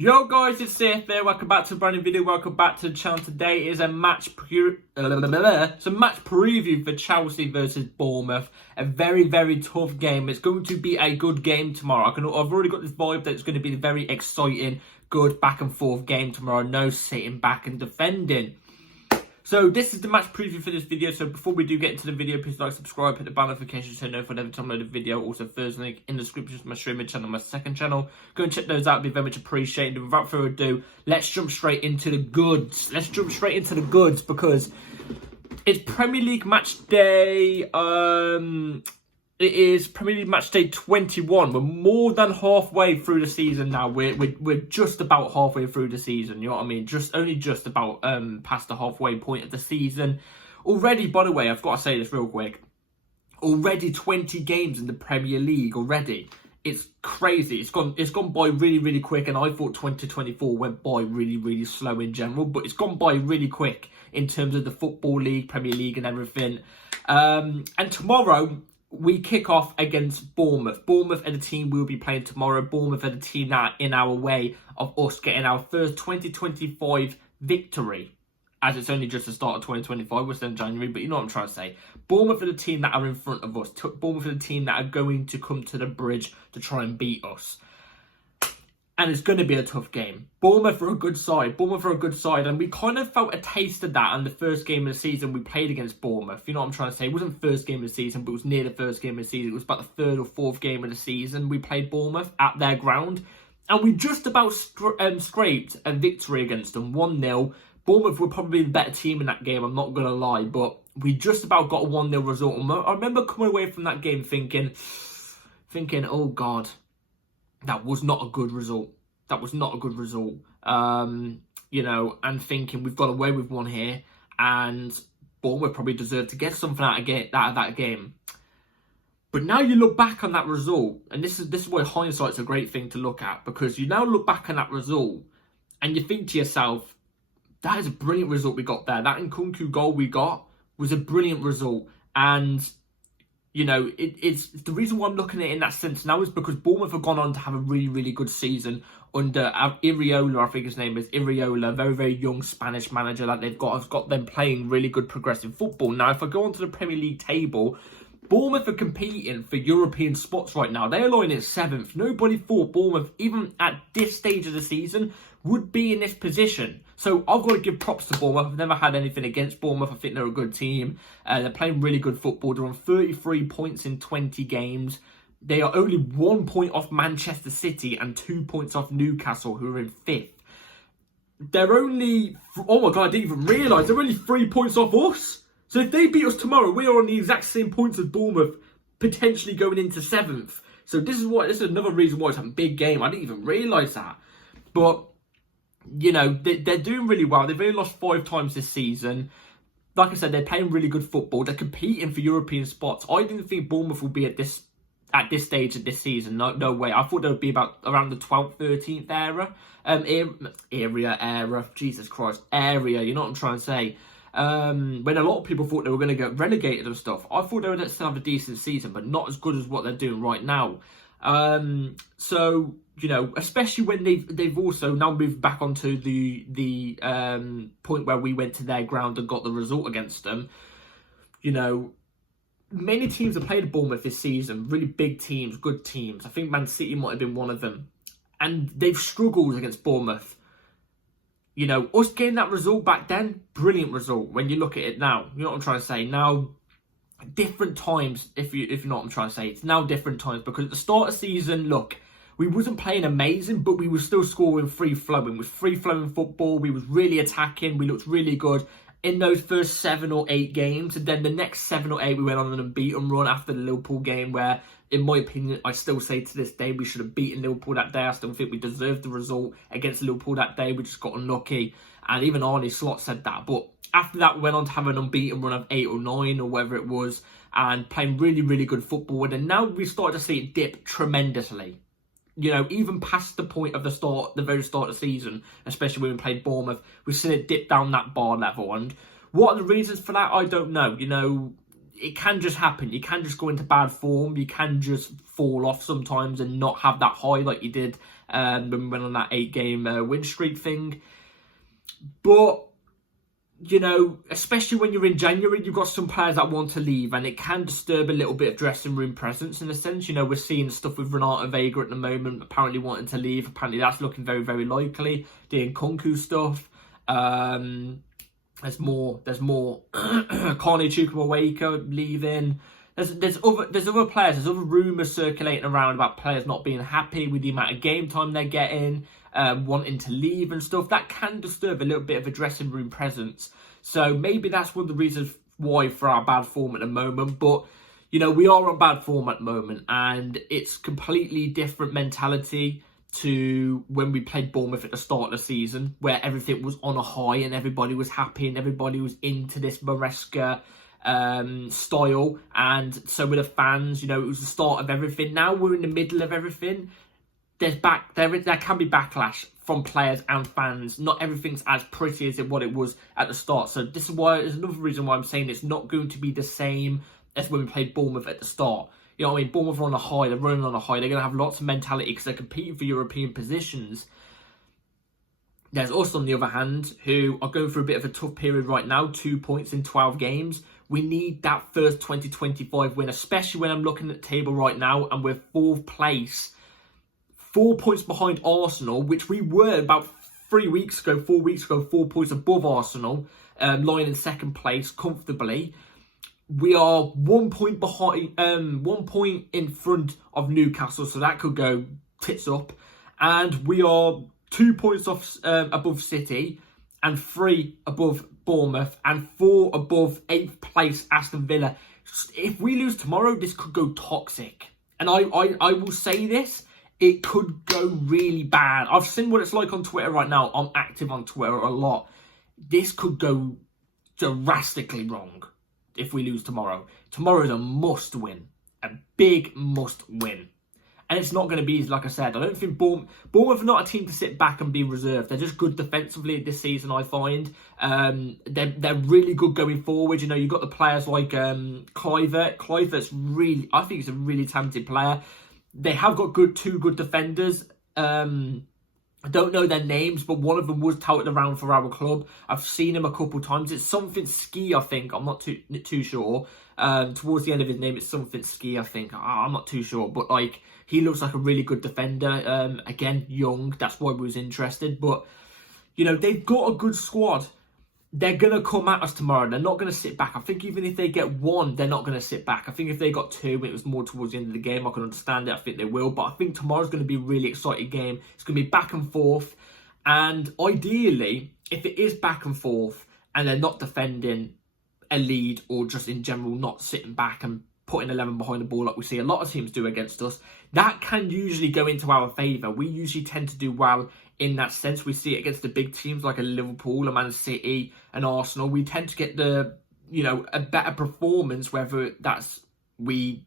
Yo guys, it's Seth there. Welcome back to a brand new video. Welcome back to the channel. Today is a match preview for Chelsea versus Bournemouth. A very, very tough game. It's going to be a good game tomorrow. I've already got this vibe that it's going to be a very exciting, good back and forth game tomorrow. No sitting back and defending. So this is the match preview for this video. So before we do get into the video, please like, subscribe, hit the bell notification so you know every time I upload a video. Also, first link in the description to my streaming channel, my second channel. Go and check those out. It'd be very much appreciated. And without further ado, let's jump straight into the goods. Because it's Premier League match day. It is Premier League match day 21. We're more than halfway through the season now. We're just about halfway through the season. You know what I mean? Only just about past the halfway point of the season. Already, by the way, I've got to say this real quick. Already 20 games in the Premier League already. It's crazy. It's gone by really, really quick. And I thought 2024 went by really, really slow in general. But it's gone by really quick in terms of the Football League, Premier League and everything. And tomorrow we kick off against Bournemouth. Bournemouth are the team we'll be playing tomorrow. Bournemouth are the team that are in our way of us getting our first 2025 victory. As it's only just the start of 2025, we're still in January, but you know what I'm trying to say. Bournemouth are the team that are in front of us. Bournemouth are the team that are going to come to the bridge to try and beat us. And it's going to be a tough game. Bournemouth are a good side. And we kind of felt a taste of that in the first game of the season we played against Bournemouth. You know what I'm trying to say? It wasn't the first game of the season, but it was near the first game of the season. It was about the third or fourth game of the season we played Bournemouth at their ground. And we just about scraped a victory against them, 1-0. Bournemouth were probably the better team in that game, I'm not going to lie. But we just about got a 1-0 result. I remember coming away from that game thinking, oh God, that was not a good result. You know, and thinking we've got away with one here, and Bournemouth probably deserved to get something out of that game. But now you look back on that result, and this is why hindsight's a great thing to look at, because you now look back on that result and you think to yourself, that is a brilliant result we got there. That Nkunku goal we got was a brilliant result. And you know, it's the reason why I'm looking at it in that sense now is because Bournemouth have gone on to have a really, really good season under Iriola, I think his name is Iriola, very, very young Spanish manager that they've got. Has got them playing really good progressive football. Now, if I go onto the Premier League table, Bournemouth are competing for European spots right now. They're lying in 7th. Nobody thought Bournemouth, even at this stage of the season, would be in this position. So I've got to give props to Bournemouth. I've never had anything against Bournemouth. I think they're a good team. They're playing really good football. They're on 33 points in 20 games. They are only 1 point off Manchester City and 2 points off Newcastle, who are in 5th. They're only, oh my God, I didn't even realise, they're only 3 points off us. So if they beat us tomorrow, we are on the exact same points as Bournemouth, potentially going into 7th. So this is another reason why it's a big game. I didn't even realise that. But you know, they're doing really well. They've only lost 5 times this season. Like I said, they're playing really good football. They're competing for European spots. I didn't think Bournemouth would be at this stage of this season. No way. I thought they would be about around the 12th, 13th area. Jesus Christ, area. You know what I'm trying to say? When a lot of people thought they were going to get relegated and stuff, I thought they would still have a decent season, but not as good as what they're doing right now. So you know, especially when they've also now moved back onto the point where we went to their ground and got the result against them. You know, many teams have played Bournemouth this season, really big teams, good teams. I think Man City might have been one of them, and they've struggled against Bournemouth. You know, us getting that result back then, brilliant result. When you look at it now, you know what I'm trying to say. Now, different times. If you know what I'm trying to say, it's now different times, because at the start of the season, look, we wasn't playing amazing, but we were still scoring free-flowing. With free-flowing football, we was really attacking. We looked really good in those first 7 or 8 games. And then the next 7 or 8, we went on an unbeaten run after the Liverpool game, where, in my opinion, I still say to this day, we should have beaten Liverpool that day. I still think we deserved the result against Liverpool that day. We just got unlucky. And even Arne Slot said that. But after that, we went on to have an unbeaten run of 8 or 9 or whatever it was, and playing really, really good football. And then now we started to see it dip tremendously. You know, even past the point of the very start of the season, especially when we played Bournemouth, we've seen it dip down that bar level. And what are the reasons for that? I don't know. You know, it can just happen. You can just go into bad form. You can just fall off sometimes and not have that high like you did when we went on that 8-game win streak thing. But, you know, especially when you're in January, you've got some players that want to leave, and it can disturb a little bit of dressing room presence in a sense. You know, we're seeing stuff with Renato Vega at the moment, apparently wanting to leave. Apparently that's looking very, very likely. The Nkunku stuff. There's more Carney Chukwuemeka leaving. There's other players, there's other rumours circulating around about players not being happy with the amount of game time they're getting, wanting to leave and stuff. That can disturb a little bit of a dressing room presence. So maybe that's one of the reasons why for our bad form at the moment. But, you know, we are on bad form at the moment, and it's completely different mentality to when we played Bournemouth at the start of the season, where everything was on a high and everybody was happy and everybody was into this Maresca style, and so were the fans. You know, it was the start of everything. Now we're in the middle of everything. There can be backlash from players and fans. Not everything's as pretty as what it was at the start. So this is why, there's another reason why I'm saying it's not going to be the same as when we played Bournemouth at the start. You know what I mean? Bournemouth are on a high, they're running on a high, they're going to have lots of mentality because they're competing for European positions. There's us, on the other hand, who are going through a bit of a tough period right now, 2 points in 12 games. We need that first 2025 win, especially when I'm looking at the table right now and we're 4th place, 4 points behind Arsenal, which we were about 4 weeks ago, 4 points above Arsenal, lying in 2nd place comfortably. We are 1 point behind, 1 point in front of Newcastle, so that could go tits up. And we are 2 points off above City, and 3 above Bournemouth, and 4 above 8th place Aston Villa. If we lose tomorrow, this could go toxic. And I will say this, it could go really bad. I've seen what it's like on Twitter right now. I'm active on Twitter a lot. This could go drastically wrong if we lose tomorrow. Tomorrow's a must win. A big must win. And it's not going to be easy, like I said. I don't think Bournemouth are not a team to sit back and be reserved. They're just good defensively this season, I find. They're really good going forward. You know, you've got the players like Kluivert. Kluivert's really, I think he's a really talented player. They have got two good defenders. I don't know their names, but one of them was touted around for our club. I've seen him a couple times. It's something Ski, I think. I'm not too sure. Towards the end of his name, it's something Ski, I think. I'm not too sure. But, like, he looks like a really good defender. Again, young. That's why we was interested. But, you know, they've got a good squad. They're going to come at us tomorrow. They're not going to sit back. I think even if they get 1, they're not going to sit back. I think if they got 2, it was more towards the end of the game, I can understand it. I think they will. But I think tomorrow's going to be a really exciting game. It's going to be back and forth. And ideally, if it is back and forth and they're not defending a lead or just in general not sitting back and putting 11 behind the ball like we see a lot of teams do against us, that can usually go into our favour. We usually tend to do well in that sense. We see it against the big teams like a Liverpool, a Man City, an Arsenal. We tend to get a better performance, whether that's we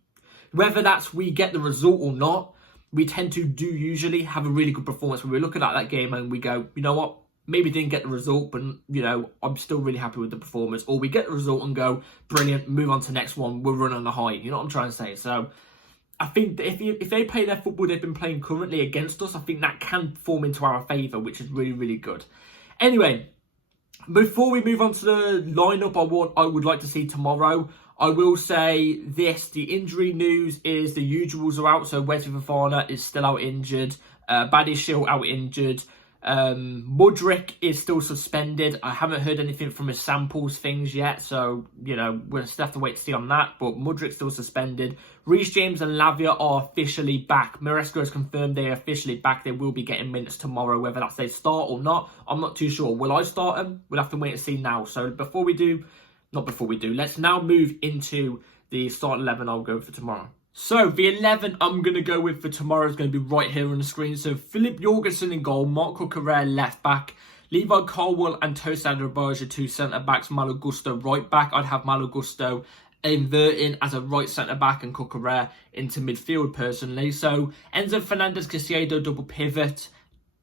get the result or not. We tend to usually have a really good performance when we're looking at that game and we go, you know what, maybe didn't get the result, but, you know, I'm still really happy with the performance. Or we get the result and go, brilliant, move on to the next one, we'll run on the high. You know what I'm trying to say? So I think that if they play their football they've been playing currently against us, I think that can form into our favour, which is really, really good. Anyway, before we move on to the lineup I would like to see tomorrow, I will say this. The injury news is the usuals are out. So Wesley Fofana is still out injured. Badiashile out injured. Mudryk is still suspended. I haven't heard anything from his samples things yet, so, you know, we'll still have to wait to see on that, but Mudryk's still suspended. Reece James and Lavia are officially back. Maresca has confirmed they are officially back. They will be getting minutes tomorrow, whether that's they start or not, I'm not too sure. Will I start them? We'll have to wait and see now. So let's now move into the start 11 I'll go for tomorrow. So, the 11 I'm going to go with for tomorrow is going to be right here on the screen. So, Philip Jorgensen in goal, Marco Correa left back, Levi Colwill and Tosin Adarabioyo 2 centre-backs, Malo Gusto right back. I'd have Malo Gusto inverting as a right centre-back and Correa into midfield personally. So, Enzo Fernandez Caicedo double pivot,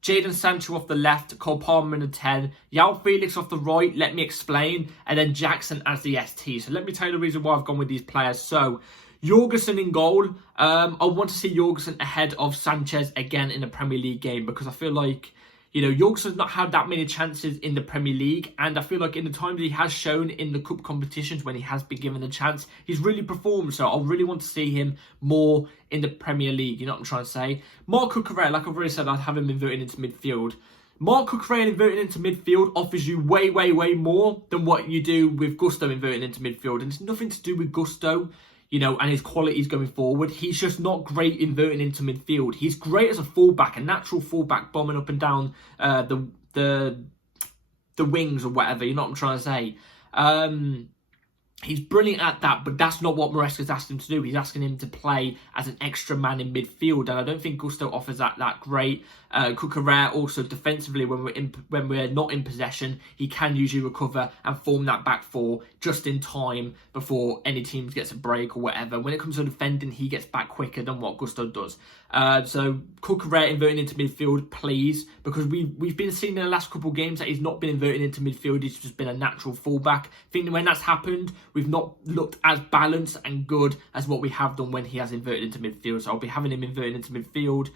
Jadon Sancho off the left, Cole Palmer in the 10, João Felix off the right, let me explain, and then Jackson as the ST. So let me tell you the reason why I've gone with these players. So, Jorgensen in goal. I want to see Jorgensen ahead of Sanchez again in a Premier League game, because I feel like, you know, Jorgensen's not had that many chances in the Premier League, and I feel like in the times he has shown in the cup competitions when he has been given a chance, he's really performed. So I really want to see him more in the Premier League, you know what I'm trying to say. Marc Cucurella, like I've already said, I'd have him inverted into midfield. Marc Cucurella inverting into midfield offers you way, way, way more than what you do with Gusto inverting into midfield. And it's nothing to do with Gusto, you know, and his qualities going forward. He's just not great inverting into midfield. He's great as a fullback, a natural fullback, bombing up and down the wings or whatever, you know what I'm trying to say. He's brilliant at that, but that's not what Maresca's asked him to do. He's asking him to play as an extra man in midfield, and I don't think Gusto offers that great. Cucurella also defensively, when we're not in possession, he can usually recover and form that back four just in time before any team gets a break or whatever. When it comes to defending, he gets back quicker than what Gusto does. So Cucurella inverting into midfield, please, because we've been seeing in the last couple of games that he's not been inverting into midfield. He's just been a natural fullback. I think that when that's happened, we've not looked as balanced and good as what we have done when he has inverted into midfield. So I'll be having him inverted into midfield.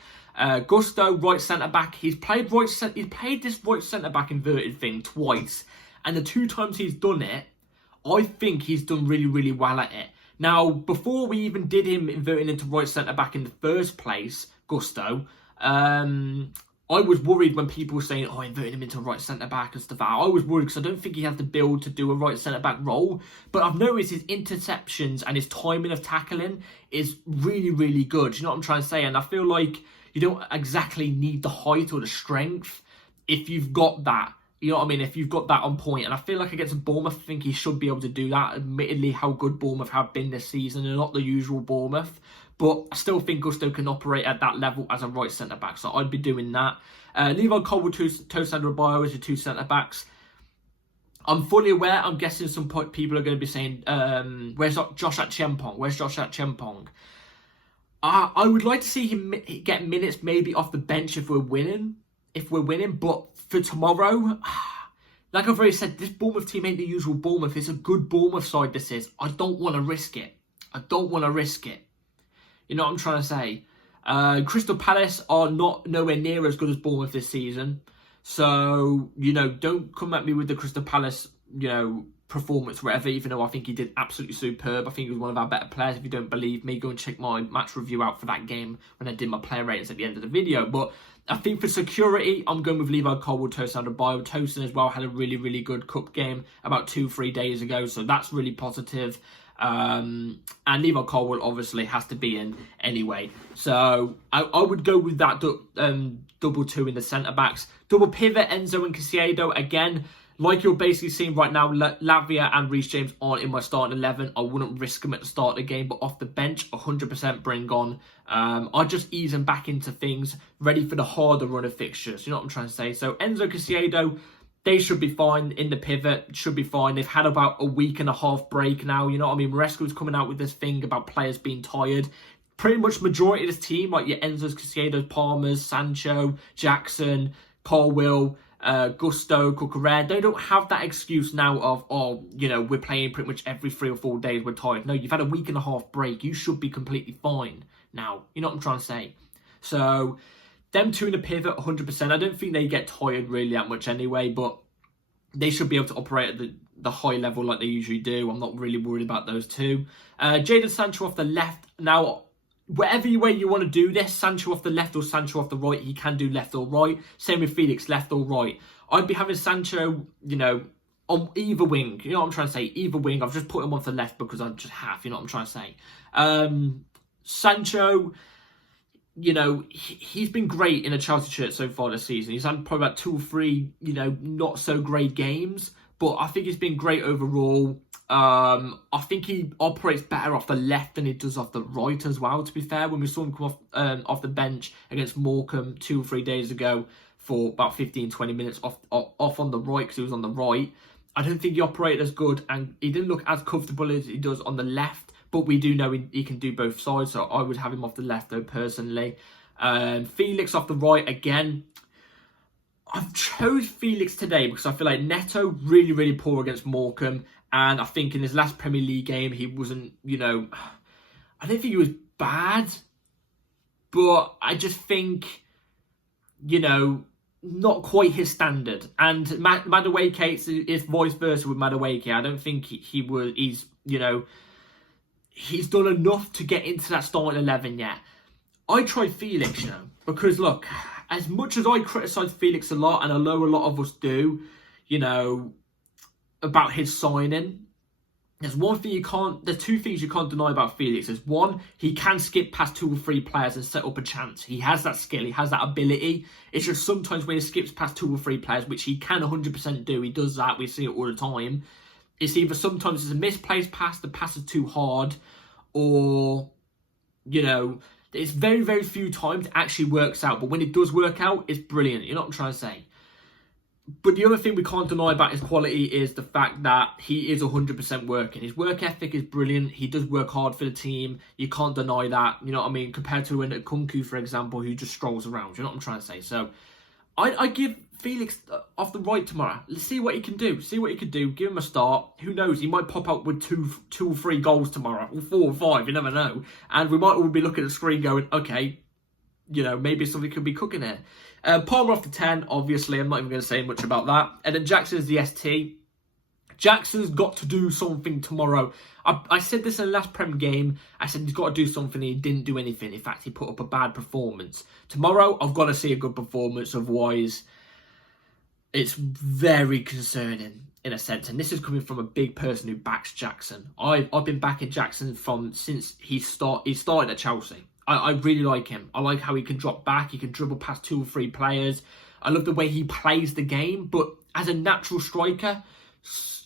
Gusto, right centre back. He's played this right centre back inverted thing twice, and the 2 times he's done it, I think he's done really, really well at it. Now, before we even did him inverting into right centre back in the first place, Gusto, I was worried when people were saying, oh, I inverted him into a right centre-back and stuff. I was worried because I don't think he has the build to do a right centre-back role. But I've noticed his interceptions and his timing of tackling is really, really good. You know what I'm trying to say? And I feel like you don't exactly need the height or the strength if you've got that. You know what I mean? If you've got that on point. And I feel like against Bournemouth, I think he should be able to do that. Admittedly, how good Bournemouth have been this season and not the usual Bournemouth. But I still think Gusto can operate at that level as a right centre-back. So I'd be doing that. Levi Colwill, Tosin Adebayo as your 2 centre-backs. I'm fully aware. I'm guessing some people are going to be saying, where's Josh Achiampong? Where's Josh Achiampong? I would like to see him get minutes maybe off the bench if we're winning. But for tomorrow, like I've already said, this Bournemouth team ain't the usual Bournemouth. It's a good Bournemouth side, this is. I don't want to risk it. You know what I'm trying to say? Crystal Palace are nowhere near as good as Bournemouth this season. So, you know, don't come at me with the Crystal Palace, you know, performance, whatever, even though I think he did absolutely superb. I think he was one of our better players. If you don't believe me, go and check my match review out for that game when I did my player ratings at the end of the video. But I think for security, I'm going with Levi Colwill, Tosin Adebayo. Tosin as well had a really, really good cup game about 2-3 days ago. So that's really positive. And Levi Colwill obviously has to be in anyway. So I would go with that double 2 in the centre-backs. Double pivot, Enzo and Caicedo. Again, like you're basically seeing right now, Lavia and Reece James aren't in my starting 11. I wouldn't risk them at the start of the game, but off the bench, 100% bring on. I'll just ease them back into things, ready for the harder run of fixtures. You know what I'm trying to say? So Enzo, Caicedo, they should be fine in the pivot, should be fine. They've had about a week and a half break now, you know what I mean? Maresca was coming out with this thing about players being tired. Pretty much majority of this team, like your Enzo's, Caicedo's, Palmer's, Sancho, Jackson, Colwill, Gusto, Cucurella, they don't have that excuse now of, oh, you know, we're playing pretty much every 3 or 4 days, we're tired. No, you've had a week and a half break. You should be completely fine now. You know what I'm trying to say? So them 2 in the pivot, 100%. I don't think they get tired really that much anyway, but they should be able to operate at the high level like they usually do. I'm not really worried about those 2. Jadon Sancho off the left. Now, whatever way you want to do this, Sancho off the left or Sancho off the right, he can do left or right. Same with Felix, left or right. I'd be having Sancho, you know, on either wing. You know what I'm trying to say? Either wing. I've just put him off the left because I just have. You know what I'm trying to say? Sancho, you know, he's been great in a Chelsea shirt so far this season. He's had probably about 2 or 3, you know, not so great games. But I think he's been great overall. I think he operates better off the left than he does off the right as well, to be fair. When we saw him come off the bench against Morecambe 2 or 3 days ago for about 15-20 minutes off on the right because he was on the right, I don't think he operated as good and he didn't look as comfortable as he does on the left. But we do know he can do both sides, so I would have him off the left though, personally. Felix off the right again. I've chose Felix today because I feel like Neto really, really poor against Morecambe. And I think in his last Premier League game, he wasn't, you know, I don't think he was bad, but I just think, you know, not quite his standard. And Madueke is vice versa with Madueke. I don't think he's done enough to get into that starting 11 yet. I tried Felix, you know, because look, as much as I criticise Felix a lot, and I know a lot of us do, you know, about his signing, there's two things you can't deny about Felix. There's one, he can skip past 2 or 3 players and set up a chance. He has that skill, he has that ability. It's just sometimes when he skips past 2 or 3 players, which he can 100% do, he does that, we see it all the time. It's either sometimes it's a misplaced pass, the pass is too hard, or, you know, it's very, very few times it actually works out. But when it does work out, it's brilliant. You know what I'm trying to say? But the other thing we can't deny about his quality is the fact that he is 100% working. His work ethic is brilliant. He does work hard for the team. You can't deny that. You know what I mean? Compared to an Kunku, for example, who just strolls around. You know what I'm trying to say? So I give Felix off the right tomorrow. Let's see what he can do. See what he can do. Give him a start. Who knows? He might pop out with two or 3 goals tomorrow, or 4 or 5. You never know. And we might all be looking at the screen going, okay, you know, maybe something could be cooking here. Palmer off the 10. Obviously, I'm not even going to say much about that. And then Jackson's the ST. Jackson's got to do something tomorrow. I said this in the last Prem game. I said he's got to do something. He didn't do anything. In fact, he put up a bad performance. Tomorrow, I've got to see a good performance. Otherwise, it's very concerning in a sense. And this is coming from a big person who backs Jackson. I've been backing Jackson since he started at Chelsea. I really like him. I like how he can drop back. He can dribble past 2 or 3 players. I love the way he plays the game. But as a natural striker,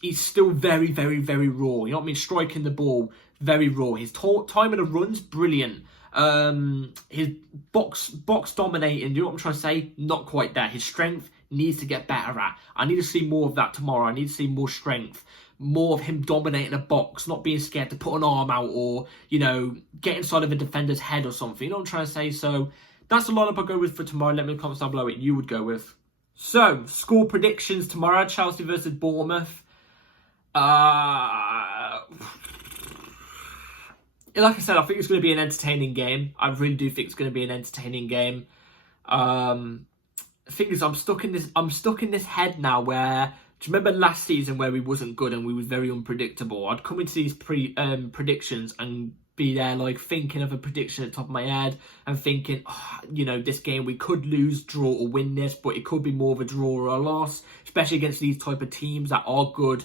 he's still very, very, very raw. You know what I mean? Striking the ball, very raw. His time in the run's brilliant. His box dominating, you know what I'm trying to say? Not quite there. His strength needs to get better at. I need to see more of that tomorrow. I need to see more strength. More of him dominating a box, not being scared to put an arm out or, you know, get inside of a defender's head or something. You know what I'm trying to say? So that's the lineup I go with for tomorrow. Let me know in the comments down below what you would go with. So, score predictions tomorrow. Chelsea versus Bournemouth. Like I said, I think it's going to be an entertaining game. I really do think it's going to be an entertaining game. The thing is, I'm stuck in this head now where, do you remember last season where we wasn't good and we was very unpredictable? I'd come into these predictions and be there like thinking of a prediction at the top of my head and thinking, oh, you know, this game we could lose, draw or win this, but it could be more of a draw or a loss, especially against these type of teams that are good,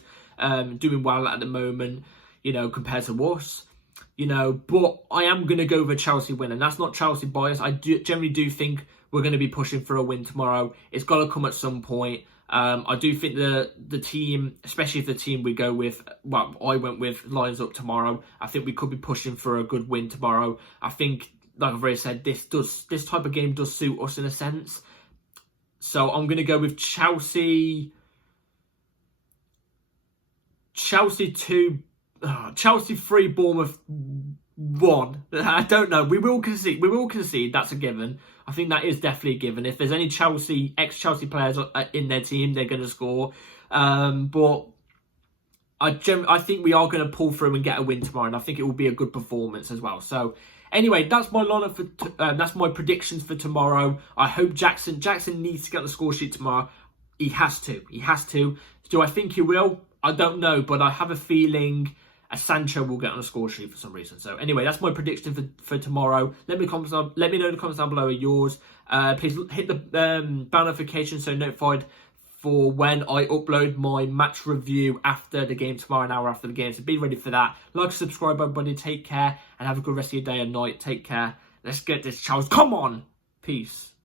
doing well at the moment, you know, compared to us. You know, but I am going to go with a Chelsea win, and that's not Chelsea bias. I generally do think we're going to be pushing for a win tomorrow. It's got to come at some point. I do think the team, especially if the team we go with, well, I went with, lines up tomorrow. I think we could be pushing for a good win tomorrow. I think, like I've already said, this type of game does suit us in a sense. So I'm going to go with Chelsea 2, Chelsea 3, Bournemouth 1. I don't know. We will concede. That's a given. I think that is definitely a given. If there's any ex-Chelsea players in their team, they're going to score. But I think we are going to pull through and get a win tomorrow, and I think it will be a good performance as well. So anyway, that's my lineup that's my predictions for tomorrow. I hope Jackson needs to get on the score sheet tomorrow. He has to. Do I think he will? I don't know, but I have a feeling Sancho will get on a score sheet for some reason. So anyway, that's my prediction for tomorrow. Let me know in the comments down below are yours. Please hit the bell notification so you're notified for when I upload my match review after the game tomorrow, an hour after the game. So be ready for that. Like, subscribe, everybody. Take care and have a good rest of your day and night. Take care. Let's get this, Charles. Come on. Peace.